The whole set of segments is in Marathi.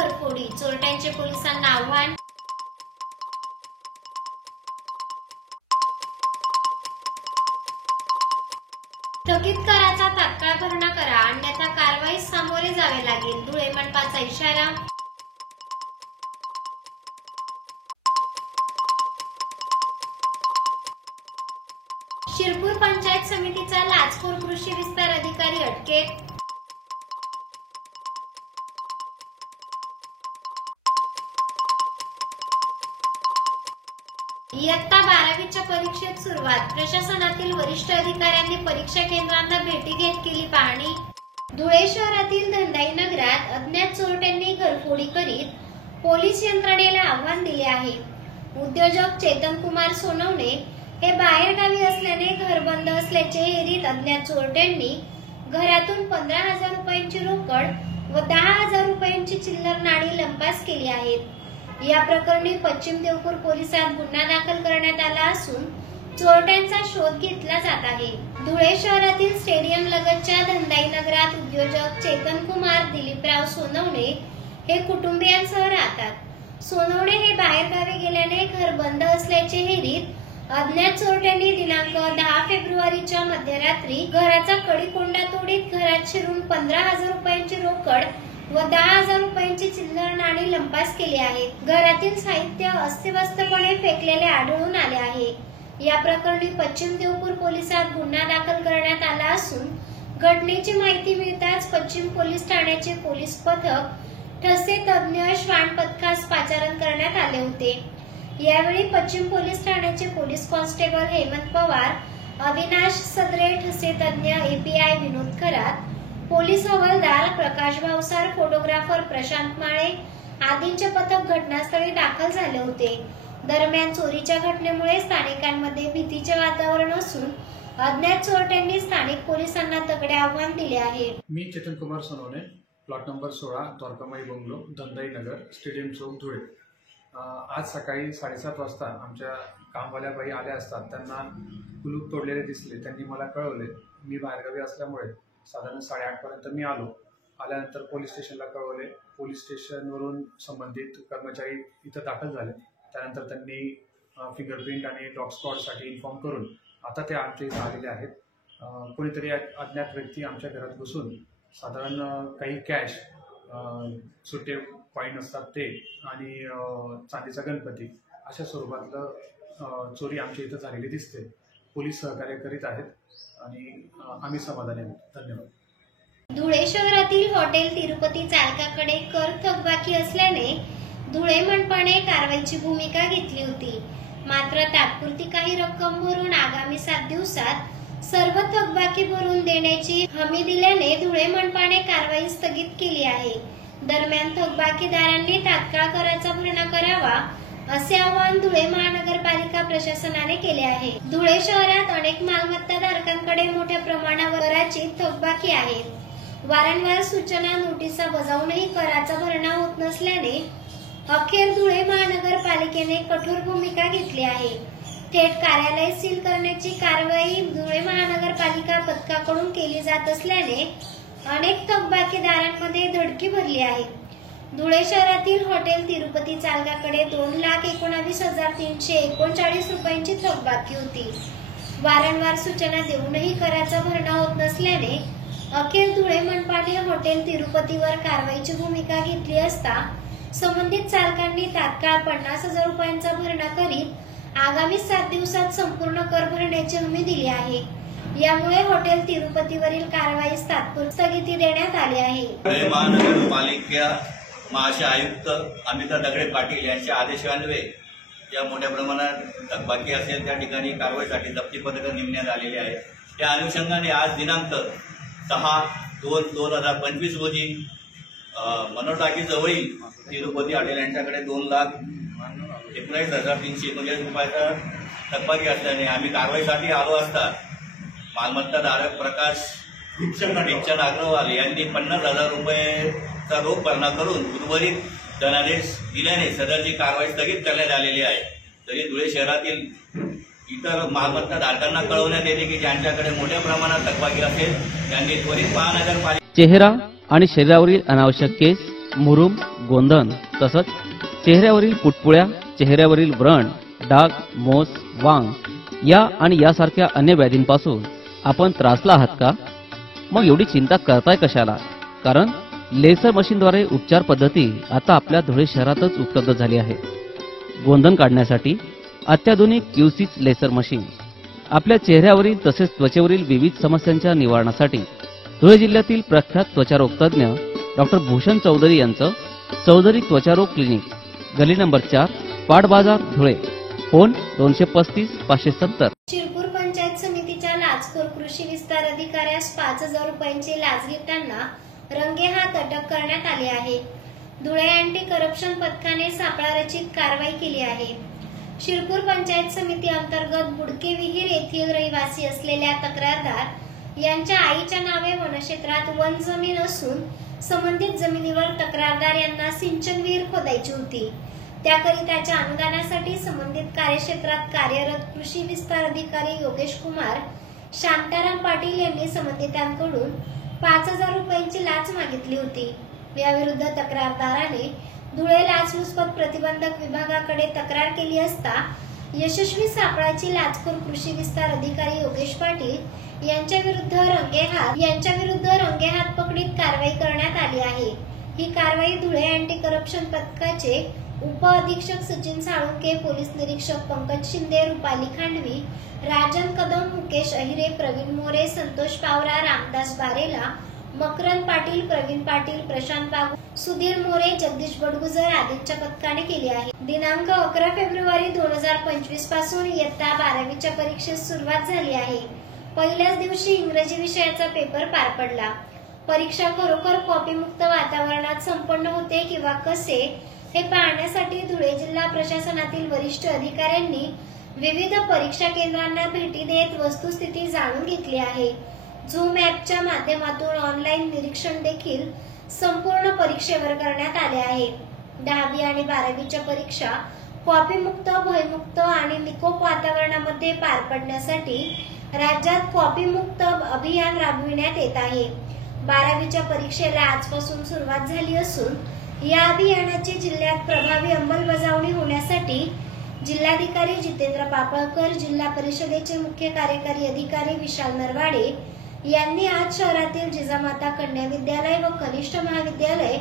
घरफोडी, चोरट्यांचे पोलिसांना आव्हान। थकीत कराचा तात्काळ भरणा करा, अन्यथा कारवाईस सामोरे जावे लागेल, धुळे मनपाचा इशारा। शिरपूर पंचायत समितीचा लाचखोर कृषी विस्तार अधिकारी अटकेत। इयत्ता 12वीच्या परीक्षेत सुरुवात, प्रशासनातील वरिष्ठ अधिकाऱ्यांनी परीक्षा केंद्रांना भेटी घेत केली पाहणी। धुळे शहरातील धंदाई नगरात अज्ञात चोरट्यांनी घरफोडी करीत पोलीस यंत्रणेला आव्हान दिले आहे। उद्योजक चेतन कुमार सोनवणे हे बाहेर गावी असल्याने घर बंद असल्याचे हेरीत अज्ञात चोरट्यांनी घरातून 15,000 रुपयांची रोकड व 10,000 रुपयांची चिल्लर नाणी लंपास केली आहेत। या प्रकरणी पश्चिम देवपूर पोलिसात गुन्हा दाखल करण्यात आला असून चोरट्यांचा शोध घेतला जात आहे। धुळे शहरातील स्टेडियम लगतच्या धंदाई नगरात उद्योजक चेतन कुमार दिलीपराव सोनवणे हे कुटुंबियांसह राहतात। सोनवणे हे बाहेर गावी गेल्याने घर बंद असल्याचे हेरीत अज्ञात चोरट्यांनी दिनांक 10 फेब्रुवारीच्या मध्यरात्री घराचा कडी-कोंडा तोडीत घरात शिरून 15,000 रुपयांची रोकड व 10,000 रुपयांची चिल्लर नाणी लंपास केली आहे। घरातील साहित्य अस्ताव्यस्तपणे फेकलेले आढळून आले आहे। या प्रकरणी पश्चिम देवपूर पोलिसात गुन्हा दाखल करण्यात आला असून घटनेची माहिती मिळताच पश्चिम पोलीस ठाण्याचे पोलीस पथक ठसे तज्ञ श्वान पथकास पाचारण करण्यात आले होते। यावेळी पश्चिम पोलीस ठाण्याचे पोलीस कॉन्स्टेबल हेमंत पवार, अविनाश सदरे ठसे तज्ञ एपीआय विनोद खरात, पोलीस हवालदार प्रकाश भावसार, फोटोग्राफर प्रशांत माळे आदींचे पथक घटनास्थळी दाखल झाले होते। दरम्यान चोरीच्या घटनेमुळे स्थानिकांमध्ये भीतीचे वातावरण असून अज्ञात चोरट्यांनी स्थानिक पोलिसांना तगडे आव्हान दिले आहे। मी Chetan Kumar Sonawane, plot number 16, Dwarkamai bungalow, Dhandai Nagar, stadium chowk, Dhule. आज सकाळी 7:30 वाजता आमच्या कामवाल्या बाई आल्या असतात त्यांना कुलूप तोडलेले दिसले। त्यांनी मला कळवले। मी बाहेरगावी असल्यामुळे साधारण 8:30 पर्यंत मी आल्यानंतर पोलीस स्टेशनला कळवले। पोलीस स्टेशनवरून संबंधित कर्मचारी इथं दाखल झाले। त्यानंतर त्यांनी फिंगरप्रिंट आणि डॉग स्पॉटसाठी इन्फॉर्म करून आता ते आमच्या इथं आलेले आहेत। कोणीतरी अज्ञात व्यक्ती आमच्या घरात घुसून साधारण काही कॅश, सुट्टे कॉईन असतात ते आणि चांदीचा गणपती अशा स्वरूपातलं चोरी आमच्या इथं झालेली दिसते। पोलीस सहकार्य करीत आहेत आणि आम्ही समाधानी आहोत। धन्यवाद। धुळे शहरातील हॉटेल तिरुपती चालकाकडे कर थकबाकी असल्याने धुळे मनपाने कारवाईची भूमिका घेतली होती। मात्र तात्पुरती काही रक्कम भरून आगामी 7 दिवसात सर्व थकबाकी भरून देण्याची हमी दिल्याने धुळे मनपाने कारवाई स्थगित केली आहे। दरम्यान थकबाकीदारांनी तात्काळ कराचा भरणा करावा असे आवाहन धुळे महानगरपालिका प्रशासनाने केले आहे। धुळे शहरात अनेक मालमत्ता धारकांकडे मोठ्या प्रमाणावर कराची थकबाकी आहे। वारंवार सूचना, नोटिसा बजावूनही कराचा भरणा होत नसल्याने अखेर धुळे महानगरपालिकेने कठोर भूमिका घेतली आहे। थेट कार्यालय सील करण्याची कारवाई धुळे महानगरपालिका पथकाकडून केली जात असल्याने अनेक थकबाकीदारांमध्ये धडकी भरली आहे। धुळे शहरातील हॉटेल तिरुपती चालकाकडे 2,19,339 रुपयांची थकबाकी होती। वारंवार सूचना देऊनही कराचा भरणा होत नसल्याने अखेर धुळे मनपाने हॉटेल तिरुपतीवर कारवाईची भूमिका घेतली असता संबंधित चालकांनी तात्काळ 50,000 रुपयांचा भरणा करीत आगामी 7 दिवसात संपूर्ण कर भरण्याची हमी दिली आहे। यामुळे हॉटेल तिरुपतीवरील कारवाईस तात्पुरती स्थगिती देण्यात आली आहे। धुळे महानगरपालिका महाशय आयुक्त अमिता दगडे पाटील यांच्या आदेशान्वये या मोठ्या प्रमाणात थकबाकी असेल त्या ठिकाणी कारवाईसाठी जप्ती पथकं नेमण्यात आलेली आहे। त्या अनुषंगाने आज दिनांक 10/2/2025 रोजी मनोटाकी जवळील तिरुपती हॉटेल यांच्याकडे 2,19,339 रुपयाचा थकबाकी असल्याने आम्ही कारवाईसाठी आलो असता मालमत्ता धारक प्रकाश भिक्षण अग्रवाल यांनी 50,000 रुपयेचा रोख भरणा करून उर्वरित धनादेश दिल्याने सदरची कारवाई स्थगित करण्यात आलेली आहे। तरी धुळे शहरातील इतर मालमत्ता धारकांना कळवण्यात येते की ज्यांच्याकडे मोठ्या प्रमाणात थकबाकी असेल त्यांनी त्वरित महानगरपालिका चेहरा आणि शरीरावरील अनावश्यक केस, मुरूम, गोंधन तसंच चेहऱ्यावरील पुटपुळ्या, चेहऱ्यावरील व्रण, डाग, मोस, वांग या आणि यासारख्या अन्य व्याधींपासून आपण त्रासला आहात का? मग एवढी चिंता करताय कशाला? कारण लेसर मशीनद्वारे उपचार पद्धती आता आपल्या धुळे शहरातच उपलब्ध झाली आहे. गोंधन काढण्यासाठी अत्याधुनिक क्यूसिच लेसर मशीन, आपल्या चेहऱ्यावरील तसेच त्वचेवरील विविध समस्यांच्या निवारणासाठी धुळे जिल्ह्यातील प्रख्यात त्वचारोग तज्ञ डॉक्टर भूषण चौधरी यांचं चौधरी त्वचारोग क्लिनिक, गली नंबर 4, पाट बाजार, धुळे. फोन 235 570. शिरपूर पंचायत समितीच्या लाचखोर कृषी विस्तार अधिकाऱ्यास 5,000 रुपयांची लाच घेताना रंगेहात अटक करण्यात आली आहे. धुळे अँटी करप्शन पथकाने सापळा रचित कारवाई केली आहे. शिरपूर पंचायत समिती अंतर्गत बुडके विहीर येथील रहिवासी असलेल्या तक्रारदार यांच्या आईच्या नावे वनक्षेत्रात वन जमीन असून संबंधित जमिनीवर तक्रारदार यांना सिंचन विहीर खोदायची होती. त्याकरिताच्या अनुदानासाठी संबंधित कार्यक्षेत्रात कार्यरत कृषी विस्तार अधिकारी योगेश कुमार शांताराम पाटील यांनी संबंधितांकडून 5,000 रुपयांची लाच मागितली होती. याविरुद्ध तक्रारदाराने धुळे लाचलुचपत प्रतिबंधक विभागाकडे तक्रार केली असता यशस्वी सापळाची लाचखोर कृषी विस्तार अधिकारी योगेश पाटील यांच्या विरुद्ध रंगेहात पकडीत कारवाई करण्यात आली आहे. ही कारवाई धुळे अँटी करप्शन पथकाचे उप अधीक्षक सचिन साळुंके, पोलीस निरीक्षक पंकज शिंदे, रुपाली खांडवी, राजन कदम, मुकेश अहिरे, प्रवीण मोरे, संतोष पावरा, रामदास बारेला, मकरंद पाटील, प्रवीण पाटील, प्रशांत बागू, सुधीर मोरे, जगदीश बडगुजर आदींच्या पथकाने केली आहे. दिनांक 11 फेब्रुवारी 2025 पासून इयत्ता 12वीच्या परीक्षेस सुरुवात झाली आहे. पहिल्याच दिवशी इंग्रजी विषयाचा पेपर पार पडला. परीक्षा खरोखर कॉपीमुक्त वातावरणात संपन्न होते किंवा कसे हे पाहण्यासाठी धुळे जिल्हा प्रशासनातील वरिष्ठ अधिकाऱ्यांनी विविध परीक्षा केंद्रांना भेटी देत वस्तुस्थिती जाणून घेतली आहे. झूम ॲपच्या माध्यमातून ऑनलाईन निरीक्षण देखील संपूर्ण परीक्षेवर करण्यात आले आहे. 10वी आणि 12वीच्या परीक्षा कॉपीमुक्त, भयमुक्त आणि निकोप वातावरणामध्ये पार पडण्यासाठी राज्यात कॉपीमुक्त अभियान राबविण्यात येत आहे. 12वीच्या परीक्षेला आजपासून सुरुवात झाली असून या अभियानाची जिल्ह्यात प्रभावी अंमलबजावणी होण्यासाठी जिल्हाधिकारी जितेंद्र पापळकर, जिल्हा परिषदेचे मुख्य कार्यकारी अधिकारी विशाल नरवाडे यांनी आज शहरातील जिजामाता कन्या विद्यालय व कनिष्ठ महाविद्यालय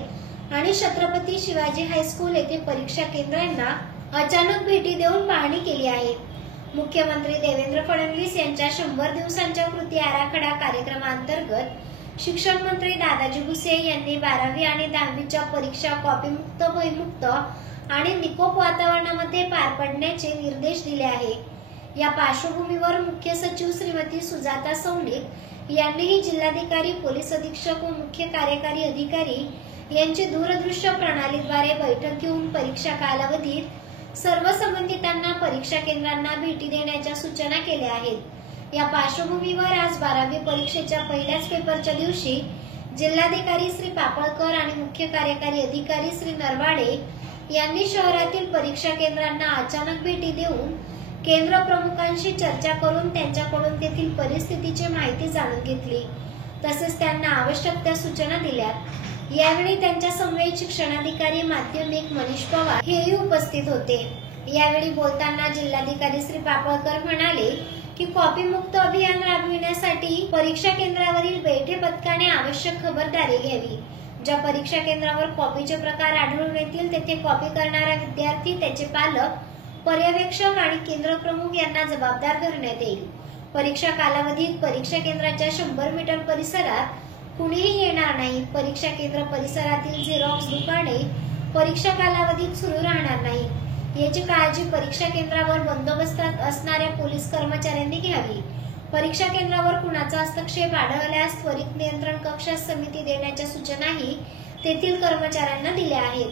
आणि छत्रपती शिवाजी हायस्कूल येथे परीक्षा केंद्रांना अचानक भेटी देऊन पाहणी केली आहे. मुख्यमंत्री देवेंद्र फडणवीस यांच्या 100 दिवसांच्या कृती आराखडा कार्यक्रमांतर्गत शिक्षण मंत्री दादाजी भुसे यांनी 12वी आणि 10वीच्या परीक्षा कॉपीमुक्त, भयमुक्त आणि निकोप वातावरणामध्ये पार पडण्याचे निर्देश दिले आहे. या पार्श्वभूमीवर मुख्य सचिव श्रीमती सुजाता सौनिक यांनीही जिल्हाधिकारी, पोलीस अधीक्षक व मुख्य कार्यकारी अधिकारी यांची दूरदृश्य प्रणालीद्वारे बैठक घेऊन परीक्षा कालावधीत सर्व संबंधितांना परीक्षा केंद्रांना भेटी देण्याच्या सूचना केल्या आहेत. या पार्श्वभूमीवर आज 12वी परीक्षेच्या पहिल्याच पेपरच्या दिवशी जिल्हाधिकारी श्री पापळकर आणि मुख्य कार्यकारी अधिकारी श्री नरवाडे यांनी शहरातील परीक्षा केंद्रांना अचानक भेटी देऊन केंद्र प्रमुखांशी चर्चा करून त्यांच्याकडून तेथील परिस्थितीची माहिती जाणून घेतली. तसेच त्यांना आवश्यक त्या सूचना दिल्या. यावेळी त्यांच्या समवेत शिक्षणाधिकारी माध्यमिक मनीष पवार हेही उपस्थित होते. यावेळी बोलताना जिल्हाधिकारी श्री पापळकर म्हणाले की कॉपीमुक्त अभियान राबविण्यासाठी परीक्षा केंद्रावरील बैठे पथकाने आवश्यक खबरदारी घ्यावी. ज्या परीक्षा केंद्रावर कॉपीचे प्रकार आढळून येतील तेथे कॉपी करणारा विद्यार्थी, त्याचे पालक, पर्यवेक्षक आणि केंद्र प्रमुख यांना जबाबदार धरण्यात येईल. परीक्षा कालावधीत परीक्षा केंद्राच्या 100 मीटर परिसरात कुणीही येणार नाही. परीक्षा केंद्र परिसरातील झेरॉक्स दुकाने परीक्षा कालावधीत सुरू राहणार नाही. याची काळजी परीक्षा केंद्रावर बंदोबस्तात असणाऱ्या पोलीस कर्मचाऱ्यांनी घ्यावी. परीक्षा केंद्रावर कुणाचा हस्तक्षेप आढळल्यास त्वरित नियंत्रण कक्षास समिती देण्याच्या सूचनाही तेथील कर्मचाऱ्यांना दिल्या आहेत.